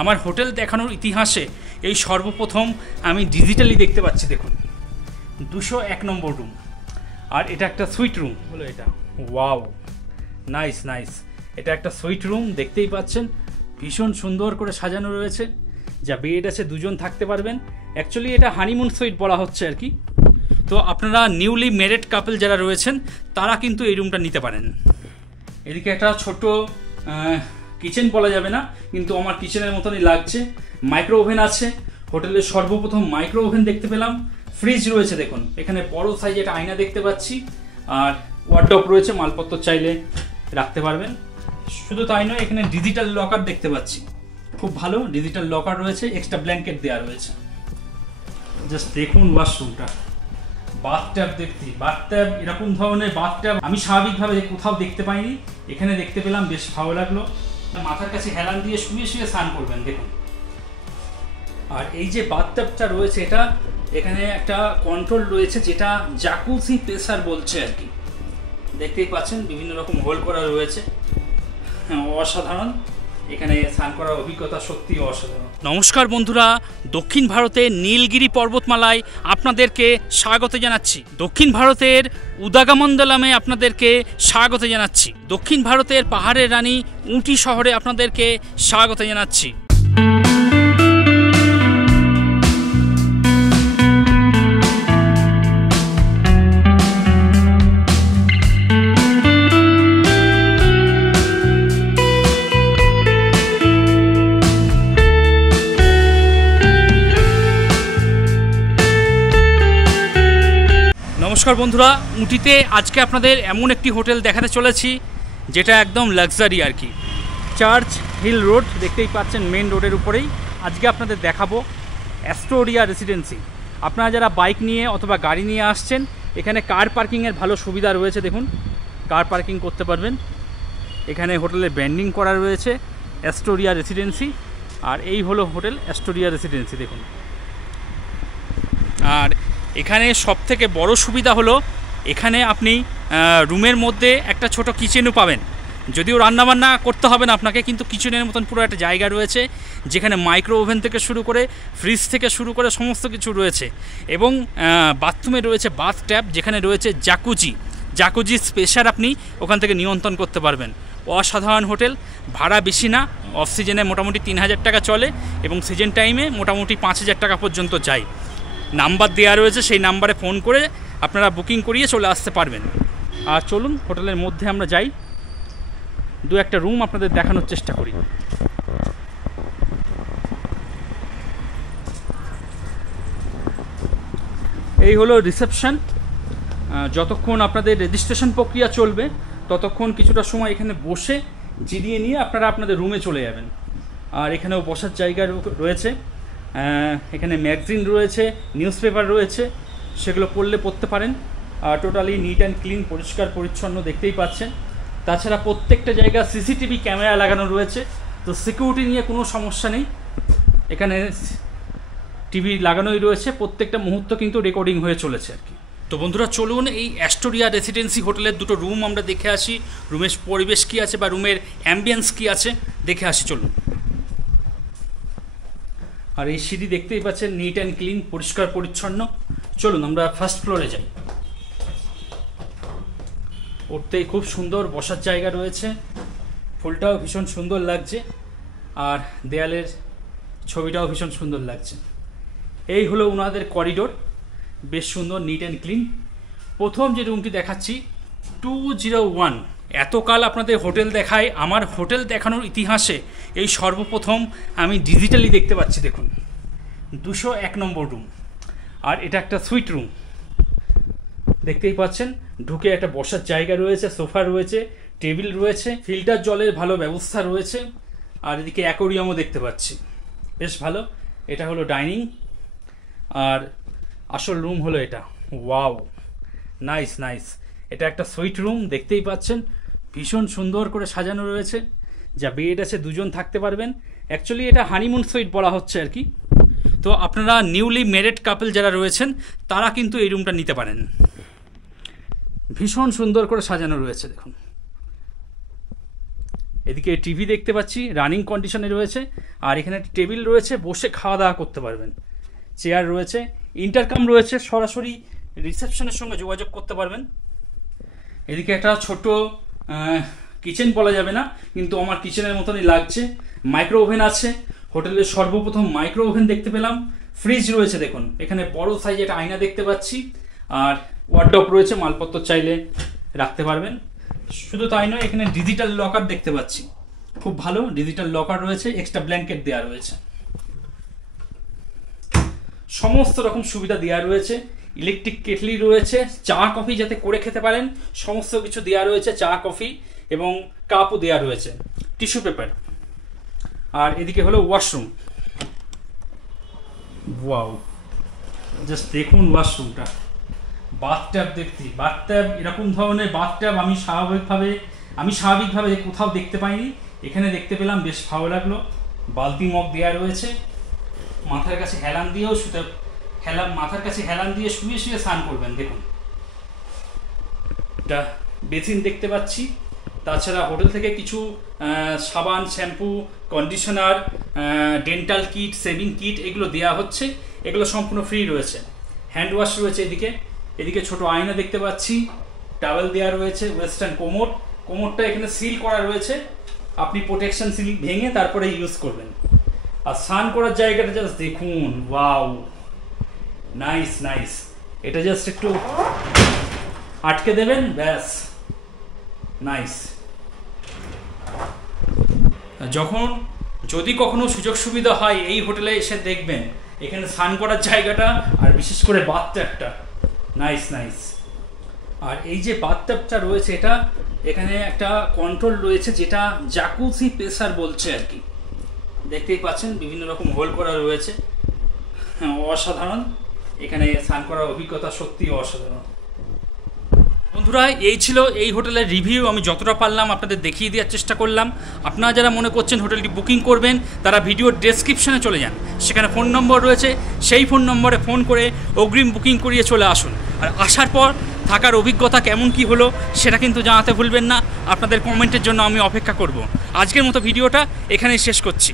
আমার হোটেল দেখানোর ইতিহাসে এই সর্বপ্রথম আমি ডিজিটালি দেখতে পাচ্ছি। দেখুন 201 নম্বর রুম, আর এটা একটা সুইট রুম হলো এটা। Wow, nice nice. এটা একটা সুইট রুম দেখতেই পাচ্ছেন, ভীষণ সুন্দর করে সাজানো রয়েছে। যা বেড আছে, দুজন থাকতে পারবেন। অ্যাকচুয়ালি এটা হানিমুন সুইট বলা হচ্ছে আর কি। তো আপনারা নিউলি ম্যারিড কাপল যারা রয়েছেন তারা কিন্তু এই রুমটা নিতে পারেন। এদিকে একটা ছোট কিচেন বলা যাবে না, কিন্তু আমার কিচেনের মতনই লাগছে। মাইক্রো ওভেন আছে, হোটেলের সর্বপ্রথম মাইক্রো ওভেন দেখতে পেলাম। ফ্রিজ রয়েছে, দেখুন এখানে বড় সাইজে একটা আয়না দেখতে পাচ্ছি, আর ওয়ার্ডরোব রয়েছে, মালপত্র চাইলে রাখতে পারবেন। শুধু তাই নয়, এখানে ডিজিটাল লকার দেখতে পাচ্ছি, খুব ভালো ডিজিটাল লকার রয়েছে, এক্সট্রা ব্ল্যাঙ্কেট দেওয়া রয়েছে। জাস্ট দেখুন ওয়াশরুমটা, বাথট্যাব দেখছি, বাথট্যাব এরকম ধরনের বাথট্যাব আমি স্বাভাবিকভাবে কোথাও দেখতে পাইনি, এখানে দেখতে পেলাম, বেশ ভালো লাগলো। মাথার কাছে হেলান দিয়ে শুয়ে শুয়ে স্নান করবেন দেখুন। আর এই যে বাথট্যাবটা রয়েছে, এটা এখানে একটা কন্ট্রোল রয়েছে যেটা জাকুজি প্রেসার বলছে আর কি। দেখতেই পাচ্ছেন বিভিন্ন রকম হোল করা রয়েছে, অসাধারণ। এখানে স্নান করার অভিজ্ঞতা সত্যি অসাধারণ। নমস্কার বন্ধুরা, দক্ষিণ ভারতের নীলগিরি পর্বতমালায় আপনাদেরকে স্বাগত জানাচ্ছি। দক্ষিণ ভারতের উদাগামন্ডলামে আপনাদেরকে স্বাগত জানাচ্ছি। দক্ষিণ ভারতের পাহাড়ের রানী উটি শহরে আপনাদেরকে স্বাগত জানাচ্ছি। নমস্কার বন্ধুরা, উটিতে আজকে আপনাদের এমন একটি হোটেল দেখাতে চলেছি যেটা একদম লাক্সারি আর কি। চার্চ হিল রোড দেখতেই পাচ্ছেন, মেন রোডের উপরেই। আজকে আপনাদের দেখাবো অ্যাস্টোরিয়া রেসিডেন্সি। আপনারা যারা বাইক নিয়ে অথবা গাড়ি নিয়ে আসছেন, এখানে কার পার্কিংয়ের ভালো সুবিধা রয়েছে। দেখুন কার পার্কিং করতে পারবেন। এখানে হোটেলের ব্র্যান্ডিং করা রয়েছে অ্যাস্টোরিয়া রেসিডেন্সি, আর এই হলো হোটেল অ্যাস্টোরিয়া রেসিডেন্সি দেখুন। আর এখানে সবথেকে বড় সুবিধা হলো এখানে আপনি রুমের মধ্যে একটা ছোট কিচেনও পাবেন। যদিও রান্নাবান্না করতে হবে না আপনাকে, কিন্তু কিচেনের মতন পুরো একটা জায়গা রয়েছে যেখানে মাইক্রো ওভেন থেকে শুরু করে ফ্রিজ থেকে শুরু করে সমস্ত কিছু রয়েছে। এবং বাথরুমে রয়েছে বাথ ট্যাপ, যেখানে রয়েছে জাকুজি স্পেশাল, আপনি ওখান থেকে নিয়ন্ত্রণ করতে পারবেন। অসাধারণ হোটেল, ভাড়া বেশি না। অফ সিজনে মোটামুটি 3000 টাকা চলে এবং সিজন টাইমে মোটামুটি 5000 টাকা পর্যন্ত যায়। নাম্বার দেওয়া রয়েছে, সেই নাম্বারে ফোন করে আপনারা বুকিং করিয়ে চলে আসতে পারবেন। আর চলুন হোটেলের মধ্যে আমরা যাই, দু একটা রুম আপনাদের দেখানোর চেষ্টা করি। এই হলো রিসেপশন। যতক্ষণ আপনাদের রেজিস্ট্রেশন প্রক্রিয়া চলবে ততক্ষণ কিছুটা সময় এখানে বসে জিরিয়ে নিয়ে আপনারা আপনাদের রুমে চলে যাবেন। আর এখানেও বসার জায়গা রয়েছে, এখানে ম্যাগাজিন রয়েছে, নিউজ পেপার রয়েছে, সেগুলো পড়তে পারেন। আর টোটালি নিট অ্যান্ড ক্লিন, পরিষ্কার পরিচ্ছন্ন দেখতেই পাচ্ছেন। তাছাড়া প্রত্যেকটা জায়গা সিসিটিভি ক্যামেরা লাগানো রয়েছে, তো সিকিউরিটি নিয়ে কোনো সমস্যা নেই। এখানে টিভি লাগানোই রয়েছে, প্রত্যেকটা মুহূর্ত কিন্তু রেকর্ডিং হয়ে চলেছে আর কি। তো বন্ধুরা চলুন এই অ্যাস্টোরিয়া রেসিডেন্সি হোটেলের দুটো রুম আমরা দেখে আসি, রুমের পরিবেশ কী আছে বা রুমের অ্যাম্বিয়েন্স কী আছে দেখে আসি চলুন। আর এই সিঁড়ি দেখতেই পাচ্ছেন, নিট অ্যান্ড ক্লিন, পরিষ্কার পরিচ্ছন্ন। চলুন আমরা ফার্স্ট ফ্লোরে যাই। উঠতেই খুব সুন্দর বসার জায়গা রয়েছে, ফুলটাও ভীষণ সুন্দর লাগছে, আর দেয়ালের ছবিটাও ভীষণ সুন্দর লাগছে। এই হলো ওনাদের করিডোর, বেশ সুন্দর নিট অ্যান্ড ক্লিন। প্রথম যে রুমটি দেখাচ্ছি 201। এতকাল আপনাদের হোটেল দেখায়, আমার হোটেল দেখানোর ইতিহাসে এই সর্বপ্রথম আমি ডিজিটালি দেখতে পাচ্ছি। দেখুন 201 নম্বর রুম, আর এটা একটা সুইট রুম দেখতেই পাচ্ছেন। ঢুকে একটা বসার জায়গা রয়েছে, সোফা রয়েছে, টেবিল রয়েছে, ফিল্টার জলের ভালো ব্যবস্থা রয়েছে, আর এদিকে অ্যাকোরিয়ামও দেখতে পাচ্ছি, বেশ ভালো। এটা হলো ডাইনিং, আর আসল রুম হলো এটা। Wow, nice nice. এটা একটা সুইট রুম দেখতেই পাচ্ছেন, ভীষণ সুন্দর করে সাজানো রয়েছে। যা বেড আছে, দুজন থাকতে পারবেন। অ্যাকচুয়ালি এটা হানিমুন সুইট বলা হচ্ছে আর কি। তো আপনারা নিউলি ম্যারিড কাপল যারা রয়েছেন তারা কিন্তু এই রুমটা নিতে পারেন। ভীষণ সুন্দর করে সাজানো রয়েছে দেখুন। এদিকে টিভি দেখতে পাচ্ছি, রানিং কন্ডিশনে রয়েছে। আর এখানে একটা টেবিল রয়েছে, বসে খাওয়া দাওয়া করতে পারবেন। চেয়ার রয়েছে, ইন্টারকাম রয়েছে, সরাসরি রিসেপশনের সঙ্গে যোগাযোগ করতে পারবেন। এদিকে একটা ছোট কিচেন বলা যাবে না, কিন্তু আমার কিচেনের মতনই লাগছে। মাইক্রো ওভেন আছে, হোটেলের সর্বপ্রথম মাইক্রো ওভেন দেখতে পেলাম। ফ্রিজ রয়েছে দেখুন, এখানে বড় সাইজে একটা আয়না দেখতে পাচ্ছি। আর ওয়ার্ডরোব রয়েছে, মালপত্র চাইলে রাখতে পারবেন। শুধু তাই নয়, এখানে ডিজিটাল লকার দেখতে পাচ্ছি, খুব ভালো ডিজিটাল লকার রয়েছে, এক্সট্রা ব্ল্যাঙ্কেট দেওয়া রয়েছে, সমস্ত রকম সুবিধা দেওয়া রয়েছে। ইলেকট্রিক কেটলি রয়েছে, চা কফি যাতে করে খেতে পারেন সমস্ত কিছু দেওয়া রয়েছে, চা কফি এবং কাপও দেওয়া রয়েছে, টিস্যু পেপার। আর এদিকে হলো ওয়াশরুম। ওয়াও, জাস্ট দেখুন ওয়াশরুমটা। বাথট্যাব দেখছি, বাথট্যাব এরকম ধরনের বাথট্যাব আমি স্বাভাবিকভাবে কোথাও দেখতে পাইনি, এখানে দেখতে পেলাম, বেশ ভালো লাগলো। বালতি মগ দেওয়া রয়েছে, মাথার কাছে হেলান দিয়েও মাথার কাছে হেলান দিয়ে শুয়ে শুয়ে স্নান করবেন। দেখুন এটা বেসিন দেখতে পাচ্ছি। তাছাড়া হোটেল থেকে কিছু সাবান, shampoo, conditioner, dental kit, shaving kit এগুলো দেওয়া হচ্ছে, এগুলো সম্পূর্ণ ফ্রি রয়েছে। হ্যান্ড ওয়াশ রয়েছে এদিকে ছোট আয়না দেখতে পাচ্ছি, টাওয়েল দেওয়া রয়েছে, ওয়েস্টার্ন কোমরটা এখানে সিল করা রয়েছে, আপনি প্রোটেকশন সিল ভেঙে তারপরে ইউজ করবেন। আর স্নান করার জায়গাটা জাস্ট দেখুন, ওয়াও, নাইস। এটা জাস্ট একটু আটকে দেবেন, ব্যাস, নাইস। যদি কখনো সুযোগ সুবিধা হয় এই হোটেলে এসে দেখবেন, এখানে স্নান করার জায়গাটা আর বিশেষ করে বাথট্যাবটা নাইস। আর এই যে বাথট্যাবটা রয়েছে, এখানে একটা কন্ট্রোল রয়েছে, যেটা জাকুজি প্রেসার বলছে আর কি। দেখতেই পাচ্ছেন বিভিন্ন রকম হোল করা রয়েছে, অসাধারণ। এখানে স্নান করার অভিজ্ঞতা সত্যি অসাধারণ। বন্ধুরা, এই ছিল এই হোটেলের রিভিউ। আমি যতটা পারলাম আপনাদের দেখিয়ে দেওয়ার চেষ্টা করলাম। আপনারা যারা মনে করছেন হোটেলটি বুকিং করবেন, তারা ভিডিওর ডেসক্রিপশনে চলে যান, সেখানে ফোন নম্বর রয়েছে, সেই ফোন নম্বরে ফোন করে অগ্রিম বুকিং করিয়ে চলে আসুন। আর আসার পর থাকার অভিজ্ঞতা কেমন কি হলো সেটা কিন্তু জানাতে ভুলবেন না। আপনাদের কমেন্টের জন্য আমি অপেক্ষা করব। আজকের মতো ভিডিওটা এখানেই শেষ করছি।